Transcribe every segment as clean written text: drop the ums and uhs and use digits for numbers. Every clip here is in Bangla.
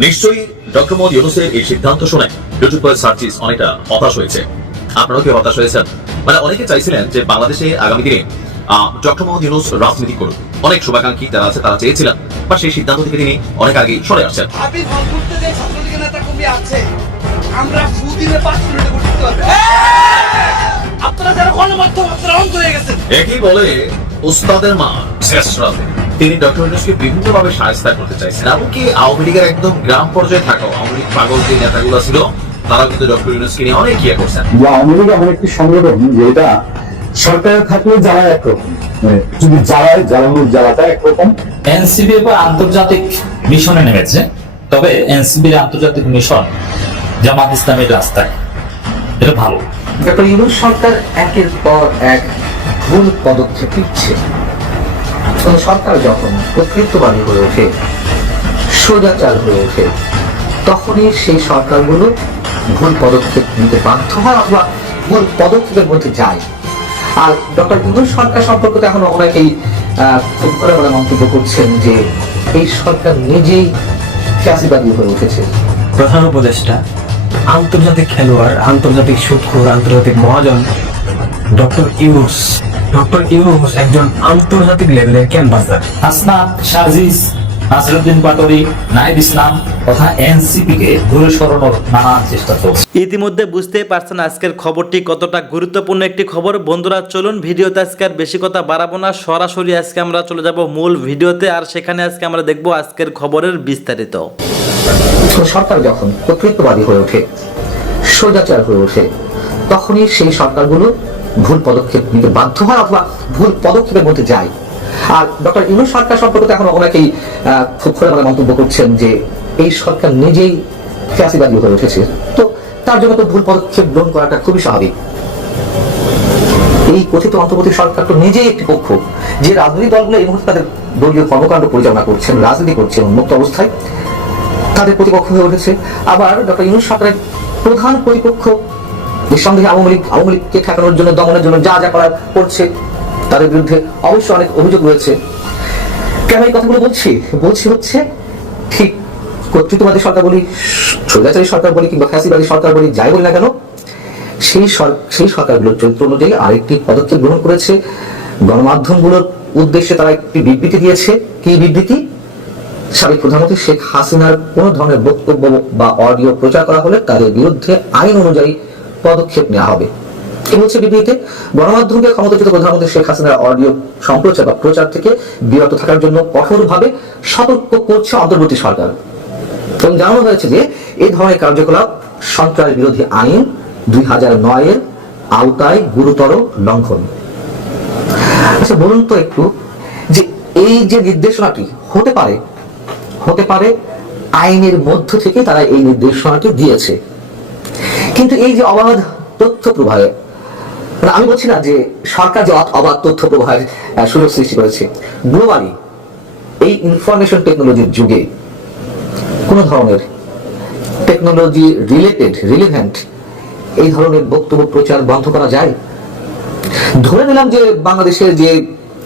নিশ্চয়ই ডক্টর মোহাম্মদ ইউনূসের এই সিদ্ধান্ত শুনে ইউটিউবার সার্চিস অনেকটা হতাশ হয়েছে। আপনারাও কি হতাশ হয়েছেন? মানে অনেকে চাইছিলেন যে বাংলাদেশে আগামী দিনে ডক্টর মোহাম্মদ ইউনূস রাজনীতি করুন। অনেক শুভাকাঙ্ক্ষী যারা আছে তারা চেয়েছিলেন, বা সেই সিদ্ধান্ত থেকে তিনি অনেক আগেই সরে আসছেন। আমরা ফুদিনে 5 মিনিটে করতে পারবে। আপনারা যারা গণমাধ্যম আপনারা অন্ধ হয়ে গেছেন। একই বলে উস্তাদের মা শেষ রাতে তিনি ডক্টর ইউনূসকে বিভিন্নভাবে সাহায্য করতে চাইছেন। এমনকি আওয়ামী লীগের একদম গ্রাম পর্যায়ে থাকা আওয়ামী লীগ পাগল যে নেতাগুলো ছিল তারা কিন্তু ডক্টর ইউনূসকে নিয়ে অনেক ইয়ে করছেন। আওয়ামী লীগ এমন একটি সংগঠন যেটা সরকারে থাকলে জ্বালা একরকম, যদি জ্বালানোর জ্বালাটা একরকম। এনসিবি এবার আন্তর্জাতিক মিশনে নেমেছে, তবে এনসিবির আন্তর্জাতিক মিশন জামাত ইসলামের রাস্তায়, এটা ভালো। ডক্টর ইউনূস সরকার একের পর এক ভুল পদক্ষেপ নিচ্ছে। সরকার যখন প্রকৃতবাদী হয়ে ওঠে, সোজাচার হয়ে ওঠে, তখনই সেই সরকারগুলো ভুল পদক্ষেপ নিতে বাধ্য হয় অথবা ভুল পদক্ষেপের মধ্যে যায়। আর ডক্টর ইউনূস সরকার সম্পর্কে তো এখন অনেকেই খুব করে মন্তব্য করছেন যে এই সরকার নিজেই ফ্যাসিবাদী হয়ে উঠেছে। প্রধান উপদেষ্টা, আন্তর্জাতিক খেলোয়াড়, আন্তর্জাতিক সুদখোর, আন্তর্জাতিক মহাজন ডক্টর ইউনূস একজন আন্তর্জাতিক লেভেলের ক্যানভাসার। হাসনাত, সাজিস, নাসিরউদ্দিন পাটোয়ারি, নাহিদ ইসলাম তথা এনসিপি কে দূরে সরানোর নানান চেষ্টা চলছে। ইতিমধ্যে বুঝতেই পারছেন আজকের খবরটি কতটা গুরুত্বপূর্ণ একটি খবর। বন্ধুরা চলুন ভিডিওতে আজকে আর বেশি কথা বাড়াবো না, সরাসরি আজকে আমরা চলে যাব মূল ভিডিওতে, আর সেখানে আজকে আমরা দেখব আজকের খবরের বিস্তারিত। সরকার যখন কর্তৃত্ববাদী হয়ে ওঠে, সোজাচার হয়ে ওঠে, তখনই সেই সরকারগুলো ভুল পদক্ষেপ নিতে বাধ্য হয় অথবা ভুল পদক্ষেপের মধ্যে যায়। আর ডক্টর ইউনূস সরকার সম্পর্কে এখন অনেকেই খুব করে মন্তব্য করছেন যে এই সরকার নিজেই ফ্যাসিবাদী হয়ে উঠেছে। তো তার জন্য তো ভুল পদক্ষেপ গ্রহণ করাটা খুবই স্বাভাবিক। এই কথিত অন্তর্বর্তী সরকার তো নিজেই একটি পক্ষ, যে রাজনৈতিক দলগুলো এই মুহূর্তে তাদের দলীয় কর্মকাণ্ড পরিচালনা করছেন, রাজনীতি করছেন উন্মুক্ত অবস্থায়, তাদের প্রতিপক্ষ হয়ে উঠেছে। আবার ডক্টর ইউনূস সরকারের প্রধান প্রতিপক্ষ নিঃসন্দেহে আওয়ামী লীগকে ঠেকানোর জন্য, দমনের জন্য যা যা করার করছে, তাদের বিরুদ্ধে অবশ্যই অনেক অভিযোগ রয়েছে। কেন এই কথাগুলো বলছি হচ্ছে ঠিক কর্তৃত্ববাদী সরকার বলি, স্বৈরাচারী সরকার বলি কিংবা ফ্যাসিবাদী সরকার বলি, যাই বলি না কেন, সেই সরকারগুলোর চরিত্র অনুযায়ী আরেকটি পদক্ষেপ গ্রহণ করেছে। গণমাধ্যমগুলোর উদ্দেশ্যে তারা একটি বিবৃতি দিয়েছে। কি বিবৃতি? সাবেক প্রধানমন্ত্রী শেখ হাসিনার কোন ধরনের বক্তব্য বা অডিও প্রচার করা হলে তাদের বিরুদ্ধে আইন অনুযায়ী পদক্ষেপ নেওয়া হবে। কি বলছে বিবৃতিতে? গণমাধ্যমকে ক্ষমতাচ্যুত প্রধানমন্ত্রী শেখ হাসিনার অডিও সম্প্রচার বা প্রচার থেকে বিরত থাকার জন্য কঠোরভাবে সতর্ক করছে অন্তর্বর্তী সরকার। এবং জানানো হয়েছে যে এই ধরনের কার্যকলাপ সন্ত্রাস বিরোধী আইন 2009 এর আওতায় গুরুতর লঙ্ঘন। আচ্ছা বলুন তো একটু, যে এই যে নির্দেশনাটি হতে পারে আইনের মধ্য থেকে তারা এই নির্দেশনাটি দিয়েছে, কিন্তু এই যে অবাধ তথ্য প্রবাহে, আমি বলছি না যে সরকার যে অবাধ তথ্য প্রবাহের সুযোগ সৃষ্টি করেছে, গ্লোবালি এই ইনফরমেশন টেকনোলজির যুগে কোন ধরনের টেকনোলজি রিলেভেন্ট এই ধরনের বক্তব্য প্রচার বন্ধ করা যায়? ধরে নিলাম যে বাংলাদেশের যে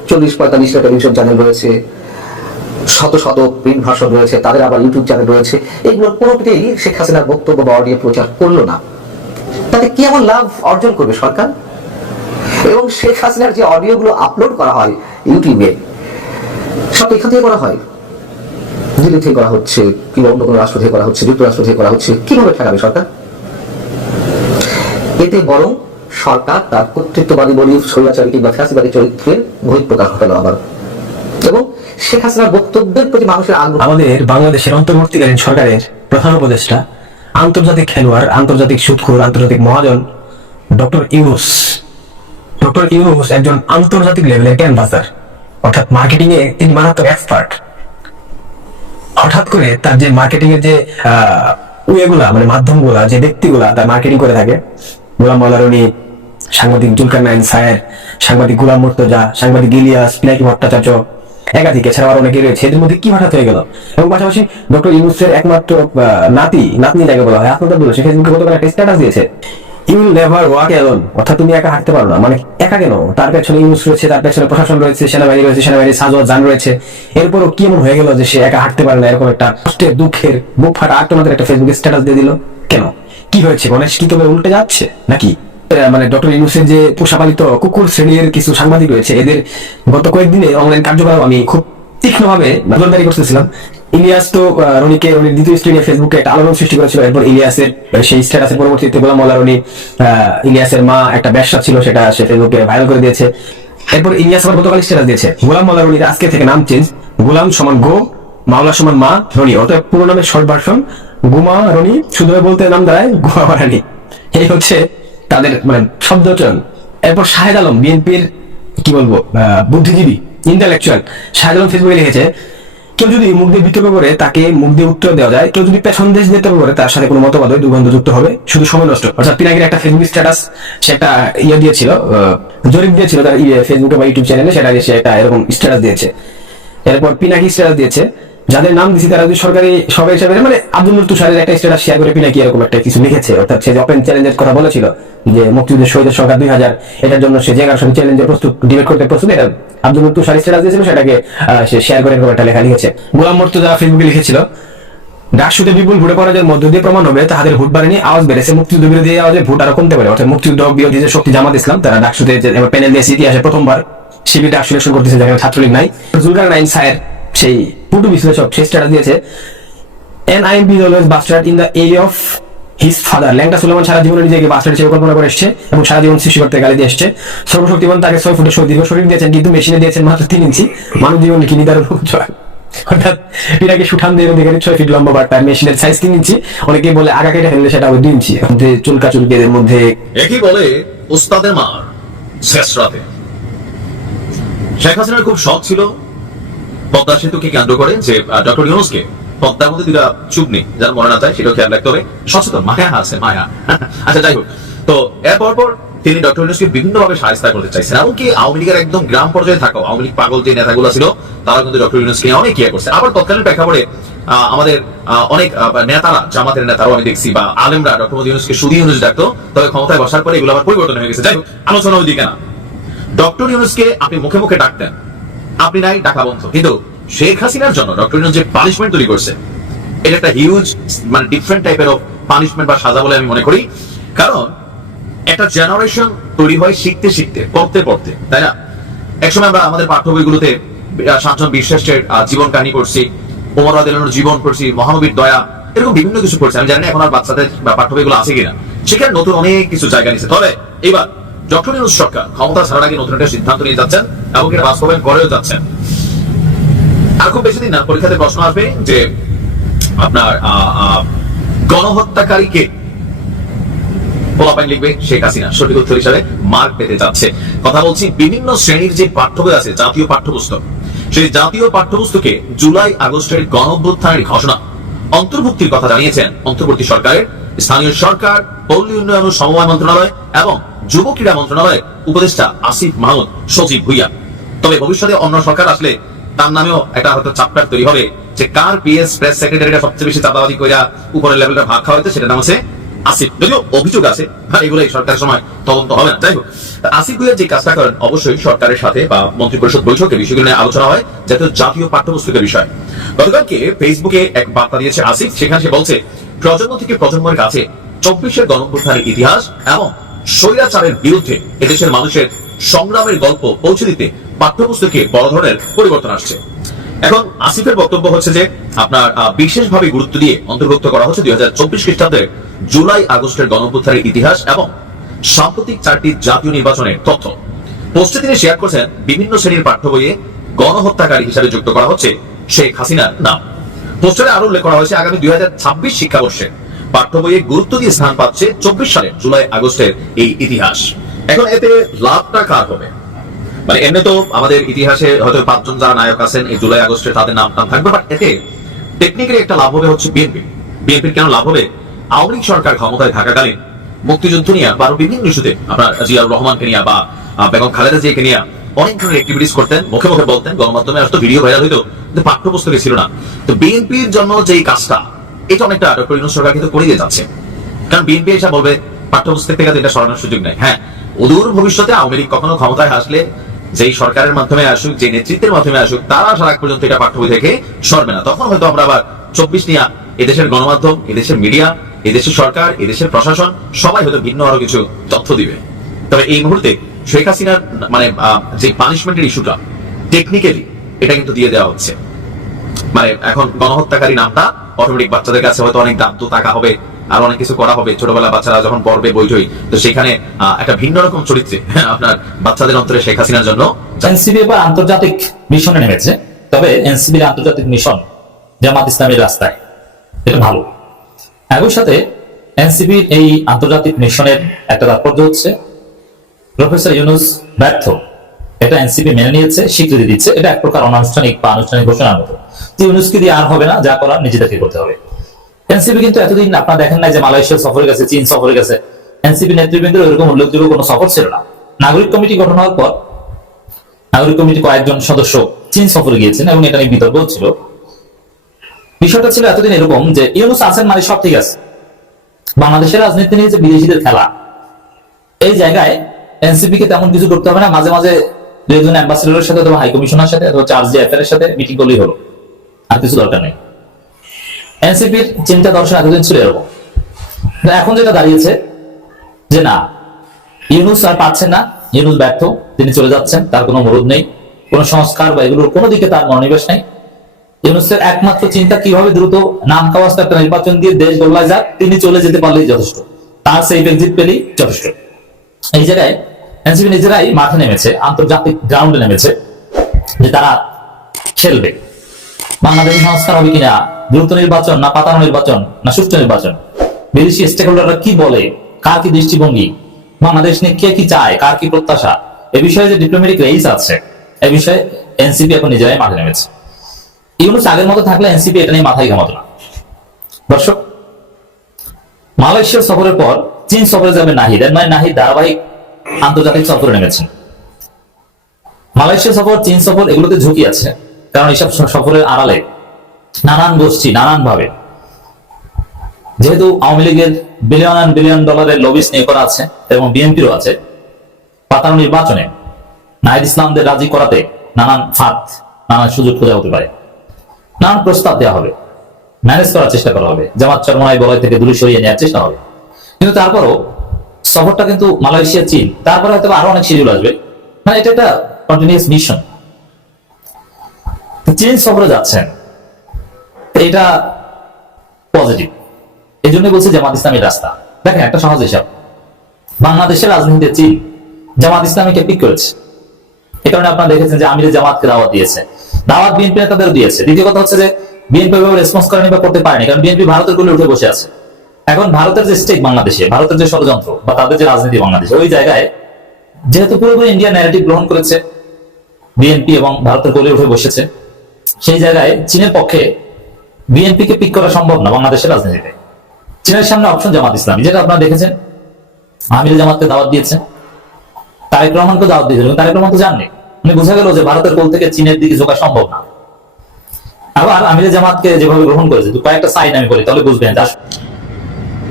40-45টা টেলিভিশন চ্যানেল রয়েছে, শত প্রিন্ট ভার্সন রয়েছে, তাদের আবার ইউটিউব চ্যানেল রয়েছে, এগুলোর কোনোটিতেই শেখ হাসিনার বক্তব্য বা অডিও প্রচার করলো না। তাতে কি এমন লাভ অর্জন করবে সরকার? এবং শেখ হাসিনার যে অডিওগুলো আপলোড করা হয় ইউটিউবে, সব এখান থেকে করা হয়, দিল্লি থেকে করা হচ্ছে কিংবা অন্য কোনো রাষ্ট্র থেকে করা হচ্ছে, যুক্তরাষ্ট্র থেকে করা হচ্ছে। কিভাবে ঠেকাবে সরকার? এতে বরং সরকার তার কর্তৃত্ববাদী বলি, স্বৈরাচারী কিংবা ফ্যাসিবাদী চরিত্রের বহিঃপ্রকাশ ঘটালো আবার, এবং শেখ হাসিনার বক্তব্যের প্রতি মানুষের আগ্রহ। আমাদের বাংলাদেশের অন্তর্বর্তীকালীন সরকারের প্রধান উপদেষ্টা, আন্তর্জাতিক খেলোয়াড়, আন্তর্জাতিক সুদখোর, আন্তর্জাতিক মহাজন ডক্টর ইউনূস একজন আন্তর্জাতিক লেভেলের ক্যানভাসার, অর্থাৎ মার্কেটিং এ তিনি মারাত্মক এক্সপার্ট। হঠাৎ করে তার যে মার্কেটিং এর যে ওয়েগুলা, মানে মাধ্যমগুলা, যে ব্যক্তিগুলা তার মার্কেটিং করে থাকে, গোলাম মাওলা রনি, সাংবাদিক জুলকারনাইন সায়ের, সাংবাদিক গোলাম মুর্তজা, সাংবাদিক ইলিয়াস, পিনাকি ভট্টাচার্য, একাধিক, এছাড়া আরো অনেকে রয়েছে। এদের মধ্যে কি হঠাৎ হয়ে গেল? এবং পাশাপাশি ডক্টর ইউনূসের একমাত্র নাতনি যাকে বলা হয়, আপনাদের বলে, সে ফেসবুকে গতকাল একটা স্ট্যাটাস দিয়েছে you will never walk alone, অর্থাৎ তুমি একা হাঁটতে পারো না। মানে একা কেন, তার পেছনে ইউনুস রয়েছে, তার পেছনে প্রশাসন রয়েছে, সেনাবাহিনী রয়েছে, সেনাবাহিনীর সাজোয়ার জান রয়েছে, এরপরও কি এমন হয়ে গেল যে সে একা হাঁটতে পারে না? এরকম একটা কষ্টের, দুঃখের, বুক ফাটা আর্তনাদের একটা ফেসবুকে স্ট্যাটাস দিয়ে দিল কেন? কি হয়েছে? গণেশ কি তবে উল্টে যাচ্ছে নাকি? মানে ডক্টর ইউনুসের যে পোষাপালিত কুকুর শ্রেণীর কিছু সাংবাদিক রয়েছে, এদের গত কয়েকদিনে অনলাইন কার্যকলাপ আমি খুব তীক্ষ্ণভাবে নজরদারি করতেছিলাম। ইলিয়াস তো রনিকে, রনির দ্বিতীয় স্ত্রী নিয়ে ফেসবুকে একটা আলোড়ন সৃষ্টি করেছিল। এরপর ইলিয়াসের সেই স্ট্যাটাসের পরবর্তীতে গোলাম মোল্লা রনি, ইলিয়াসের মা একটা ব্যবসা ছিল, সেটা সে ফেসবুকে ভাইরাল করে দিয়েছে। এরপর ইলিয়াস আবার গতকাল স্ট্যাটাস দিয়েছে, গোলাম মোল্লা রনির আজকে থেকে নাম চেঞ্জ, গোলাম সমান গো, মাওলা সমান মা রনি, অর্থাৎ পুরো নামের শর্ট ভার্সন গুমা রনি, শুধু বলতে নাম দাঁড়ায় গুয়া রানী। এই হচ্ছে তাদের মানে শব্দ চয়ন। এরপর শাহেদ আলম, বিএনপির কি বলবো বুদ্ধিজীবী, ইন্টেলেকচুয়াল শাহেদ আলম ফেসবুকে লিখেছে, কেউ যদি মুখ দিয়ে বিতর্ক করে তাকে মুখ দিয়ে উত্তর দেওয়া যায়, কেউ যদি পেছন দেশ দিয়ে তর্ক করে তার সাথে কোনো মতবাদ হয় দুর্গন্ধযুক্ত হবে, শুধু সময় নষ্ট। অর্থাৎ পিনাকির একটা ফেসবুক স্ট্যাটাস, সে একটা দিয়েছিল, জরিপ দিয়েছিল তার ফেসবুকে বা ইউটিউব চ্যানেলে, সেটা সে একটা এরকম স্ট্যাটাস দিয়েছে। এরপর পিনাকি স্ট্যাটাস দিয়েছে, যাদের নাম দিছি তারা যদি সরকারি সবাই হিসাবে, মানে আব্দুল নূর তুষারের একটা স্ট্যাটাস শেয়ার করে পিনাকি এরকম একটা কিছু লিখেছে। অর্থাৎ সে ওপেন চ্যালেঞ্জের কথা বলেছিল যে মুক্তিযুদ্ধের শহীদের সংখ্যা 2000, এটার জন্য সে জেগার সঙ্গে চ্যালেঞ্জের প্রস্তুত, ডিবেট করতে প্রস্তুত। এটা আব্দুল নূর তুষার স্ট্যাটাস দিয়েছিল, সেটাকে সে শেয়ার করে এরকম একটা লেখা লিখেছে। গোলাম মুর্তজা ফেসবুকে লিখেছিল, ডাকসুতে বিপুল ভোটে পরাজয়ের মধ্য দিয়ে প্রমাণ হবে তাদের ভোট বাড়েনি, আওয়াজ বেড়েছে, মুক্তিযুদ্ধ বিরোধী আওয়াজে ভোট আরো কমতে পারে। অর্থাৎ মুক্তিযুদ্ধ বিরোধী যে শক্তি জামাত ইসলাম, তারা ডাকসুতে প্যানেল দিয়েছে, ইতিহাসে প্রথমবার শিবির ডাকসু ইলেকশন করতেছে, যেখানে ছাত্রলীগ নাই। জুলকারনাইন সায়ের সেই পুটু বিশ্লেষক সে স্ট্যাটাস দিয়েছে, NIMP is always bastard in the area of his father. ল্যাংটা সুলেমান সারা জীবনে নিজেকে বাস্টার্ড হিসেবে কল্পনা করে এসছে এবং সারা জীবন সৃষ্টিকর্তার গালি দিয়ে এসছে। সর্বশক্তিমান তাকে 6 ফুটের দীর্ঘ শরীর দিয়েছেন, কিন্তু মেশিনে দিয়েছেন মাত্র 3 ইঞ্চি। মানব জীবন কি নিদারুণ উজ্জ্বল। অর্থাৎ পিনাকি সুঠাম দিয়ে অধিকারী 6 ফিট লম্বা, বাট তার মেশিনের সাইজ 3 ইঞ্চি। অনেকেই বলে আগা কেটে ফেললে সেটা হবে 2 ইঞ্চি। মধ্যে চুলকা চুলকের মধ্যে একই বলে ওস্তাদের মার শেষ রাতে। শেখ হাসিনার খুব শখ ছিল পদ্মা সেতুকে কেন্দ্র করে যে ডক্টর ইউনূসকে পদ্মার মধ্যে দুটা চুপনি যার মনে না চায় সেটাও খেয়াল রাখতে হবে। সচেতন মায়া আছে, মায়া। আচ্ছা, যাই হোক, তো এরপর পর তিনি ডক্টর ইউনূসকে বিভিন্নভাবে সাহায্য করতে চাইছেন। এমনকি আওয়ামী লীগের একদম গ্রাম পর্যায়ে থাকা আওয়ামী লীগ পাগল যে নেতাগুলো ছিল, তারা কিন্তু ডক্টর ইউনূসকে অনেক ইয়ে করছে। আবার তৎকালীন প্রেক্ষাপটে আমাদের অনেক নেতারা, জামাতের নেতারাও আমি দেখছি, বা আলেমরা ডক্টর ইউনূসকে শুধু ইউনূস ডাকতো, তবে ক্ষমতায় বসার পরে এগুলো আবার পরিবর্তন হয়ে গেছে। যাই হোক, আলোচনা ওইদিকে না। ডক্টর ইউনূসকে আপনি মুখে মুখে ডাকতেন, আপনি নাই ডাকা বন্ধ, কিন্তু শেখ হাসিনার জন্য ডক্টর ইউনূস যে পানিশমেন্ট তৈরি করছে, এটা একটা হিউজ মানে ডিফারেন্ট টাইপের অফ পানিশমেন্ট বা সাজা বলে আমি মনে করি। কারণ একটা জেনারেশন তৈরি হয় শিখতে শিখতে, পড়তে পড়তে, তাই না? একসময় আমরা আমাদের পাঠ্য বইগুলোতে শান্তনু বিশ্বাসের জীবন কাহিনী পড়ছি, ওমর রাদিয়াল্লাহু আনহুর জীবন পড়ছি, মহানবীর দয়া, এরকম বিভিন্ন কিছু পড়ছি। আমি জানি না এখন আর বাচ্চাদের পাঠ্য বইগুলো আছে কিনা, সেখানে নতুন অনেক কিছু জায়গা নিচ্ছে। তবে এবার ডক্টর ইউনূস সরকার ক্ষমতা ছাড়ার আগে নতুন একটা সিদ্ধান্ত নিয়ে যাচ্ছেন এবং এটা বাস্তবায়ন করেও যাচ্ছেন। আর খুব বেশি দিন না, পরীক্ষাতে প্রশ্ন আসবে যে আপনার গণহত্যাকারীকে পোলাপাইন লিখবে শেখ হাসিনা, সঠিক উত্তর হিসাবে মার্ক পেতে যাচ্ছে। কথা বলছি বিভিন্ন শ্রেণীর যে পাঠ্য বই আছে, জাতীয় পাঠ্যপুস্তক, সেই জাতীয় পাঠ্যপুস্তকে জুলাই আগস্টের গণঅভ্যুত্থানের ঘোষণা অন্তর্ভুক্তির কথা জানিয়েছেন অন্তর্বর্তী সরকারের স্থানীয় সরকার, পল্লী উন্নয়ন ও সমবায় মন্ত্রণালয় এবং যুব ক্রীড়া মন্ত্রণালয়ের উপদেষ্টা আসিফ মাহমুদ সজীব ভুইয়া। তবে ভবিষ্যতে অন্য সরকার আসলে তার নামেও একটা হয়তো চ্যাপ্টার তৈরি হবে যে কার পিএস প্রেস সেক্রেটারিটা সবচেয়ে বেশি চাঁদাবাজি কইরা উপরের লেভেলটা ভাগ খাওয়া হয়েছে, সেটা নাম হচ্ছে আসিফ। যদিও অভিযোগ আছে, এগুলো এই সরকারের সময় তদন্ত হবে না। যাই হোক, আসিফ ভুইয়া যে কাজটা করেন, অবশ্যই সরকারের সাথে বা মন্ত্রিপরিষদ বৈঠকে বিষয়গুলো নিয়ে আলোচনা হয়, যাতে জাতীয় পাঠ্যপুস্তকের বিষয়। গতকালকে ফেসবুকে এক বার্তা দিয়েছে আসিফ, সেখানে সে বলছে প্রজন্ম থেকে প্রজন্মের কাছে 24-এর গণঅভ্যুত্থানের ইতিহাস এবং স্বৈরাচারের বিরুদ্ধে এদেশের মানুষের সংগ্রামের গল্প পৌঁছে দিতে পাঠ্যপুস্তকে বড় ধরনের পরিবর্তন আসছে। এখন আসিফের বক্তব্য হচ্ছে যে আপনার বিশেষভাবে গুরুত্ব দিয়ে অন্তর্ভুক্ত করা হচ্ছে 2024 খ্রিস্টাব্দের জুলাই আগস্টের গণঅভ্যুত্থানের ইতিহাস এবং সাম্প্রতিক 4টি জাতীয় নির্বাচনের তথ্য। পোস্টে তিনি শেয়ার করছেন বিভিন্ন শ্রেণীর পাঠ্য বইয়ে গণহত্যাকারী হিসাবে যুক্ত করা হচ্ছে শেখ হাসিনার নাম। পোস্টারে আরো উল্লেখ করা হয়েছে আগামী 2026 শিক্ষাবর্ষে পাঠ্য বইয়ে গুরুত্ব দিয়ে স্থান পাচ্ছে 24 সালের জুলাই আগস্টের এই ইতিহাস। এখন এতে লাভটা কার হবে? মানে এমনি তো আমাদের ইতিহাসে হয়তো 5 জন যারা নায়ক আছেন এই জুলাই আগস্টে তাদের নাম থাকবে, বাট এতে টেকনিক্যালি একটা লাভ হবে হচ্ছে বিএনপির। কেন লাভ হবে? আওয়ামী লীগ সরকার ক্ষমতায় থাকাকালীন মুক্তিযুদ্ধ নিয়ে বা বিভিন্ন ইস্যুতে আপনার জিয়াউর রহমানকে নিয়ে বা বেগম খালেদা জিয়াকে নিয়ে অনেক ধরনের অ্যাক্টিভিটিস করতেন, মুখে মুখে বলতেন, গণমাধ্যমে আসতো, ভিডিও ভাইরাল হইতো, কিন্তু পাঠ্যপুস্তকে ছিল না। তো বিএনপির জন্য যে কাজটা, এটা অনেকটা ডক্টর ইউনূস সরকার কিন্তু করে দিয়ে যাচ্ছে। কারণ বিএনপি এসে বলবে পাঠ্যপুস্তক থেকে এটা সরানোর সুযোগ নেই। হ্যাঁ, অদূর ভবিষ্যতে আওয়ামী লীগ কখনো ক্ষমতায় আসলে যেই সরকারের মাধ্যমে আসুক, যে নেতৃত্বের মাধ্যমে আসুক, তারা সারা পর্যন্ত এটা পাঠ্যবই থেকে সরবে না। তখন হয়তো আমরা আবার 24 নিয়ে এদেশের গণমাধ্যম, এদেশের মিডিয়া, এদেশের সরকার, এদেশের প্রশাসন সবাই হয়তো ভিন্ন আরো কিছু তথ্য দিবে। তবে এই মুহূর্তে শেখ হাসিনার মানে যে পানিশমেন্টের ইস্যুটা টেকনিক্যালি এটা কিন্তু দিয়ে দেওয়া হচ্ছে। মানে এখন গণহত্যাকারী নামটা অটোমেটিক বাচ্চাদের কাছে হয়তো অনেক দাম তো টাকা হবে, আর অনেক কিছু করা হবে। ছোটবেলা বাচ্চারা যখন পড়বে বইটই, তো সেখানে একটা ভিন্ন রকম চরিত্রে আপনার বাচ্চাদের অন্তরে শেখ হাসিনার জন্য এনসিপি এবার আন্তর্জাতিক মিশনে নেমেছে, তবে এনসিপির আন্তর্জাতিক মিশন জামাত ইসলামের রাস্তায়, এটা ভালো। একই সাথে এনসিপির এই আন্তর্জাতিক মিশনের একটা তাৎপর্য হচ্ছে প্রফেসর ইউনূস ব্যর্থ, এটা এনসিপি মেনে নিয়েছে, স্বীকৃতি দিচ্ছে। এটা এক প্রকার অনানুষ্ঠানিক বা আনুষ্ঠানিক ঘোষণার মতো যে ইউনূসকে দিয়ে আর হবে না, যা করার নিজেদেরকে করতে হবে। এনসিপি কিন্তু এতদিন আপনারা দেখেন নাই যে মালয়েশিয়া সফরে গেছে, চীন সফরে গেছে। এনসিপি নেতৃবৃন্দের ওইরকম উল্লেখযোগ্য কোনো সফর ছিল না। নাগরিক কমিটি গঠন হওয়ার পর নাগরিক কমিটি কয়েকজন সদস্য চীন সফরে গিয়েছেন এবং এটা নিয়ে বিতর্ক ছিল। বিষয়টা ছিল এতদিন এরকম যে ইউনূস আছেন মানে সব ঠিক আছে, বাংলাদেশের রাজনীতি নিয়ে যে বিদেশিদের খেলা, এই জায়গায় এনসিপি কে তেমন কিছু করতে হবে না। মাঝে মাঝে দুজন অ্যাম্বাসেডরের সাথে অথবা হাই কমিশনার সাথে অথবা চার্জ ডি অ্যাফেয়ারের সাথে মিটিং করলেই হলো, আর কিছু দরকার নেই। এনসিপির চিন্তা দর্শন এতদিন ছিল এরকম। এখন যেটা দাঁড়িয়েছে যে না, ইউনূস আর পাচ্ছেন না, ইউনূস ব্যর্থ, তিনি চলে যাচ্ছেন, তার কোনো মরুদ নেই, কোনো সংস্কার বা এগুলোর কোনো দিকে তার মনোনিবেশ নেই। ইউনূসের একমাত্র চিন্তা কিভাবে দ্রুত নাম কাওয়াস্তে একটা নির্বাচন দিয়ে দেশ গোল্লায় যাক, তিনি চলে যেতে পারলেই যথেষ্ট, তার সেফ এক্সিট পেলেই যথেষ্ট। এই জায়গায় এনসিপি নিজেরাই মাঠে নেমেছে, আন্তর্জাতিক গ্রাউন্ডে নেমেছে যে তারা খেলবে। বাংলাদেশে সংস্কার হবে কিনা, দ্রুত নির্বাচন না পাতানো নির্বাচন না সুষ্ঠু নির্বাচন, বিদেশি স্টেক হোল্ডাররা কি বলে, কার কি দৃষ্টিভঙ্গি, বাংলাদেশ নিয়ে কে কি চায়, কার কি প্রত্যাশা, এ বিষয়ে যে ডিপ্লোম্যাটিক রেইস আছে, এ বিষয়ে এনসিপি এখন নিজেরাই মাঠে নেমেছে। ইউনূস আগের মতো থাকলে এনসিপি এটা নিয়ে মাথায় ঘামাতো না। দর্শক, মালয়েশিয়া সফরের পর চীন সফরে যাবে নাহিদ, এর মানে নাহিদ ধারাবাহিক আন্তর্জাতিক সফরে নেমেছেন। মালয়েশিয়া সফর, চীন সফর, এগুলোতে ঝুঁকি আছে, কারণ এইসব সফরের আড়ালে নানান গোষ্ঠী নানান ভাবে, যেহেতু আওয়ামী লীগের বিলিয়ন ডলারের লবিস নিয়ে করা আছে এবং বিএনপিরও আছে, পাতানো নির্বাচনে নাহিদ ইসলামদের রাজি করাতে নানান ফাঁদ, নানান সুযোগ খোঁজা হতে পারে, নানান প্রস্তাব দেওয়া হবে, ম্যানেজ করার চেষ্টা করা হবে, জামাত চরমনাই বলয় থেকে দূরে সরিয়ে নেওয়ার চেষ্টা হবে। কিন্তু তারপরও সফরটা কিন্তু মালয়েশিয়া, চীন, তারপরে হয়তো আরো অনেক শিডিউল আসবে, মানে এটা একটা কন্টিনিউয়াস মিশন। চীন সফরে যাচ্ছেন, এটা পজিটিভ। এই জন্য বলছি জামাত ইসলামীর রাস্তা। দেখেন একটা সহজ হিসাব, বাংলাদেশের রাজনীতিতে চীন জামাত ইসলামীকে পিক করেছে। এই কারণে আপনারা দেখেছেন যে আমিরে জামাতকে দাওয়াত দিয়েছে, দাওয়াত বিএনপি নেতাদেরও দিয়েছে। দ্বিতীয় কথা হচ্ছে যে বিএনপি রেসপন্স করেনি বা করতে পারেনি, কারণ বিএনপি ভারতের কোলে উঠে বসে আছে। এখন ভারতের যে স্টেক বাংলাদেশে, ভারতের যে ষড়যন্ত্র বা তাদের যে রাজনীতি বাংলাদেশে, ওই জায়গায় যেহেতু পুরোপুরি ইন্ডিয়ান ন্যারেটিভ গ্রহণ করেছে বিএনপি এবং ভারতের কোলে উঠে বসেছে, সেই জায়গায় চীনের পক্ষে বিএনপি কে পিক করা সম্ভব না বাংলাদেশের রাজনীতিতে। চীনের সামনে অপশন জামাত ইসলামী, যেটা আপনারা দেখেছেন আমির জামাতকে দাওয়াত দিয়েছে, তারেক রহমানকে দাওয়াত দিয়েছিল, তারেক রহমান তো জাননি, মানে বোঝা গেল যে ভারতের কোল থেকে চীনের দিকে ঝোঁকা সম্ভব না। আবার আমির জামাতকে যেভাবে গ্রহণ করেছে, কয়েকটা সাইন আমি বলি তাহলে বুঝবেন।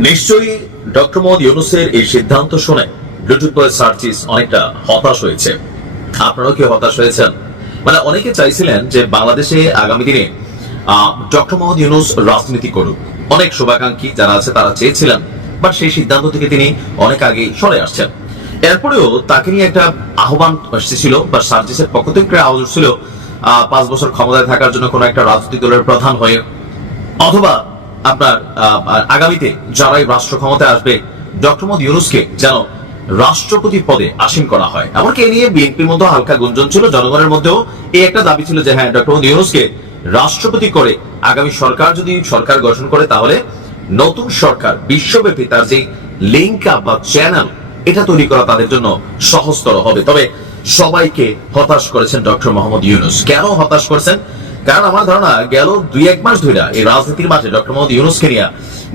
নিশ্চয়ই ডক্টর মোহাম্মদ ইউনূসের এই সিদ্ধান্ত শুনে ব্লুটুথ বয় সার্চিস অনেকটা হতাশ হয়েছে। আপনারাও কি হতাশ হয়েছেন? মানে অনেকে চাইছিলেন যে বাংলাদেশে আগামী দিনে ডক্টর মোহাম্মদ ইউনূস রাজনীতি করুক, অনেক শুভাকাঙ্ক্ষী যারা আছে তারা চেয়েছিলেন, বাট সেই সিদ্ধান্ত থেকে তিনি অনেক আগেই সরে আসছেন। এরপরেও তাকে নিয়ে একটা আহ্বান এসেছিল বা সার্জিসের পক্ষ থেকে একটা আহ্বান ছিল 5 বছর ক্ষমতায় থাকার জন্য কোন একটা রাজনৈতিক দলের প্রধান হয়ে, অথবা আপনার আগামীতে যারাই রাষ্ট্র ক্ষমতায় আসবে ডক্টর মোহাম্মদ ইউনূসকে যেন রাষ্ট্রপতি পদে আসীন করা হয়। এমনকি এ নিয়ে বিএনপির মধ্যে হালকা গুঞ্জন ছিল, জনগণের মধ্যেও এই একটা দাবি ছিল যে হ্যাঁ, ডক্টর মোহাম্মদ ইউনূসকে রাষ্ট্রপতি করে আগামী সরকার যদি সরকার গঠন করে, তাহলে নতুন সরকার বিশ্বব্যাপী তার যে লিঙ্ক আপ বা চ্যানেল, এটা তৈরি করা তাদের জন্য সহজতর হবে। তবে সবাইকে হতাশ করেছেন ডক্টর মোহাম্মদ ইউনূস। কেন হতাশ করেছেন? কারণ আমার ধারণা গেল 2-1 মাস ধরে এই রাজনীতির মাঠে ডক্টর মোহাম্মদ ইউনূসকে নিয়ে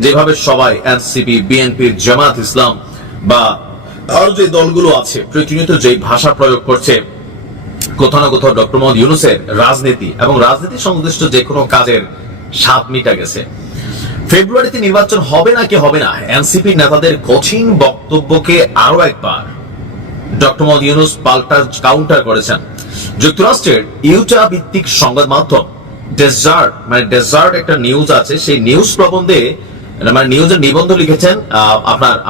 যেভাবে সবাই এনসিপি, বিএনপি, জামাত ইসলাম বা আরো যে দলগুলো আছে প্রতিনিয়ত যে ভাষা প্রয়োগ করছে, কোথাও না কোথাও ডক্টর মোহাম্মদ ইউনূসের রাজনীতি এবং রাজনীতি সংশ্লিষ্ট যে কোনো কাজের স্বাদ মিটা গেছে। ফেব্রুয়ারিতে নির্বাচন হবে নাকি হবে না, এনসিপি নেতাদের কঠিন বক্তব্যকে আরো একবার ডক্টর মোহাম্মদ ইউনূস পাল্টা কাউন্টার করেছেন। যুক্তরাষ্ট্রের ইউটা ভিত্তিক সংবাদ মাধ্যম ডেজার্ট একটা নিউজ আছে, সেই নিউজ প্রবন্ধে নিউজের নিবন্ধ লিখেছেন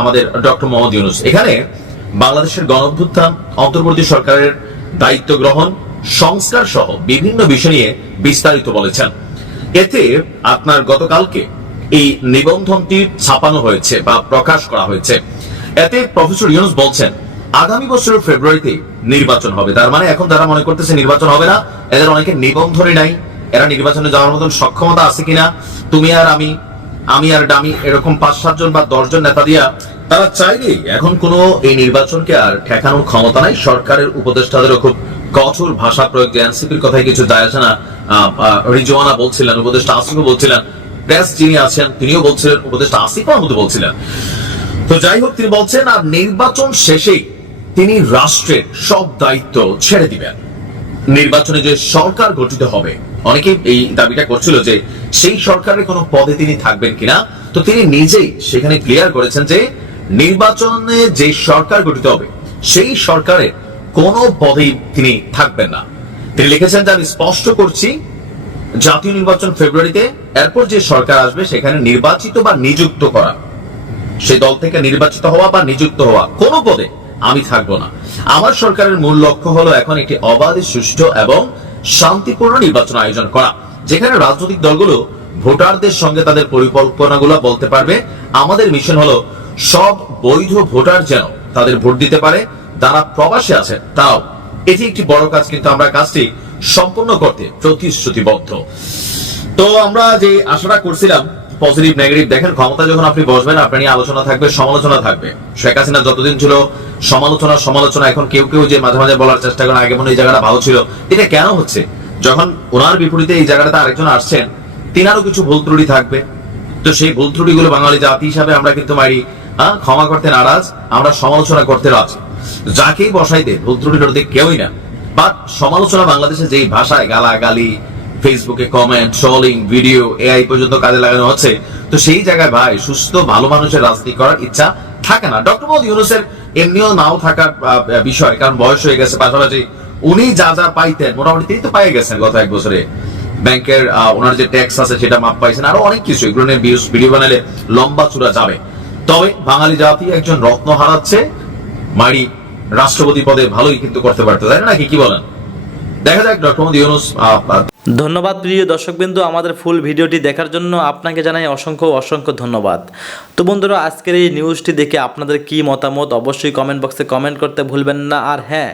আমাদের ডক্টর মোহাম্মদ ইউনূস। এখানে বাংলাদেশের গণঅভ্যুত্থান, অন্তর্বর্তী সরকারের দায়িত্ব গ্রহণ, সংস্কার সহ বিভিন্ন বিষয় নিয়ে বিস্তারিত বলেছেন। এতে গতকালকে এই নিবন্ধনটি ছাপানো হয়েছে বা প্রকাশ করা হয়েছে। এতে প্রফেসর ইউনূস বলছেন আগামী বছরের ফেব্রুয়ারিতে নির্বাচন হবে। তার মানে এখন যারা মনে করতেছে নির্বাচন হবে না, এদের অনেকে নিবন্ধনই নাই, এরা নির্বাচনে যাওয়ার মতন সক্ষমতা আছে কিনা, তুমি আর আমি আর ডামি এরকম 5-7 জন বা 10 জন নেতা দিয়া তারা চাইলেই এখন কোনো এই নির্বাচনকে আর ঠেকানোর ক্ষমতা নাই। সরকারের উপদেষ্টাদেরও খুব কঠোর ভাষা প্রয়োগ, এনসিপির কথায় কিছু যায় আসে না। রিজওয়ানা বলছিলেন, উপদেষ্টা আসিফও বলছিলেন, প্রেস যিনি আছেন তিনিও বলছিলেন, উপদেষ্টা আসিফ মাহমুদ বলছিলেন। তো যাই হোক, তিনি বলছেন আর নির্বাচন শেষেই তিনি রাষ্ট্রের সব দায়িত্ব ছেড়ে দিবেন। নির্বাচনে যে সরকার গঠিত হবে, অনেকে এই দাবিটা করছিল যে সেই সরকারের কোনো পদে তিনি থাকবেন কিনা। তো তিনি নিজেই সেখানে ক্লিয়ার করেছেন যে নির্বাচনে যে সরকার গঠিত হবে সেই সরকারের কোনো পদেই তিনি থাকবেন না। তিনি লিখেছেন যে আমি স্পষ্ট করছি, জাতীয় নির্বাচন ফেব্রুয়ারিতে, এরপর যে সরকার আসবে সেখানে নির্বাচিত বা নিযুক্ত করা, সেই দল থেকে নির্বাচিত হওয়া বা নিযুক্ত হওয়া কোনো পদে আমি থাকবো না। আমার সরকারের মূল লক্ষ্য হলো এখন একটি অবাধ, সুষ্ঠু এবং শান্তিপূর্ণ নির্বাচন আয়োজন করা, যেখানে রাজনৈতিক দলগুলো ভোটারদের সঙ্গে তাদের পরিকল্পনাগুলো বলতে পারবে। আমাদের মিশন হলো সব বৈধ ভোটার যেন তাদের ভোট দিতে পারে, যারা প্রবাসে আছেন তাও। এটি একটি বড় কাজ, কিন্তু আমরা কাজটি সম্পূর্ণ করতে প্রতিশ্রুতিবদ্ধ। তো আমরা যে আশাটা করছিলাম, পজিটিভ নেগেটিভ, দেখেন ক্ষমতা যখন আপনি বসবেন আপনার নিয়ে আলোচনা থাকবে, সমালোচনা থাকবে। শেখ হাসিনা যতদিন ছিল সমালোচনা, এখন কেউ যে মাঝে মাঝে বলার চেষ্টা করেন আগে মনে এই জায়গাটা ভালো ছিল। এটা কেন হচ্ছে? যখন ওনার বিপরীতে এই জায়গাটাতে আরেকজন আসছেন, তিনারও কিছু ভুল ত্রুটি থাকবে। তো সেই ভুল ত্রুটিগুলো বাঙালি জাতি হিসাবে আমরা কিন্তু ক্ষমা করতে নারাজ, আমরা সমালোচনা করতে রাজি। যাকেই বসাইতে ভুল ত্রুটি করতে কেউই না, বাট সমালোচনা বাংলাদেশে যেই ভাষায় গালাগালি, ফেসবুকে কমেন্ট, ট্রলিং, ভিডিও, এআই পর্যন্ত কাজে লাগানো হচ্ছে, তো সেই জায়গায় ভাই সুস্থ ভালো মানুষের রাজনীতি করার ইচ্ছা থাকে না। ডক্টর মোহাম্মদ ইউনূসের এমনিও নাও থাকার বিষয়, কারণ বয়স হয়ে গেছে, পাশাপাশি উনি যা পাইতেন মোটামুটি তিনি তো পাই গেছেন গত 1 বছরে। ব্যাংকের ওনার যে ট্যাক্স আছে সেটা মাপ পাইছেন, আরো অনেক কিছু, এগুলো নিয়ে ভিডিও বানালে লম্বা চূড়া যাবে। তবে বাঙালি জাতি একজন রত্ন হারাচ্ছে, মারি রাষ্ট্রপতি পদে ভালোই কিন্তু করতে পারতো, তাই নাকি কি বলেন? দেখা যাক ডক্টর মোহাম্মদ ইউনূস। ধন্যবাদ প্রিয় দর্শকবৃন্দু, আমাদের ফুল ভিডিওটি দেখার জন্য আপনাকে জানাই অসংখ্য ধন্যবাদ। তো বন্ধুরা, আজকের এই নিউজটি দেখে আপনাদের কি মতামত অবশ্যই কমেন্ট বক্সে কমেন্ট করতে ভুলবেন না। আর হ্যাঁ,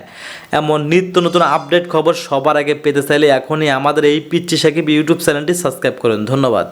এমন নিত্য নতুন আপডেট খবর সবার আগে পেতে চাইলে এখনই আমাদের এই পিচ্চি সাকিব ইউটিউব চ্যানেলটি সাবস্ক্রাইব করুন। ধন্যবাদ।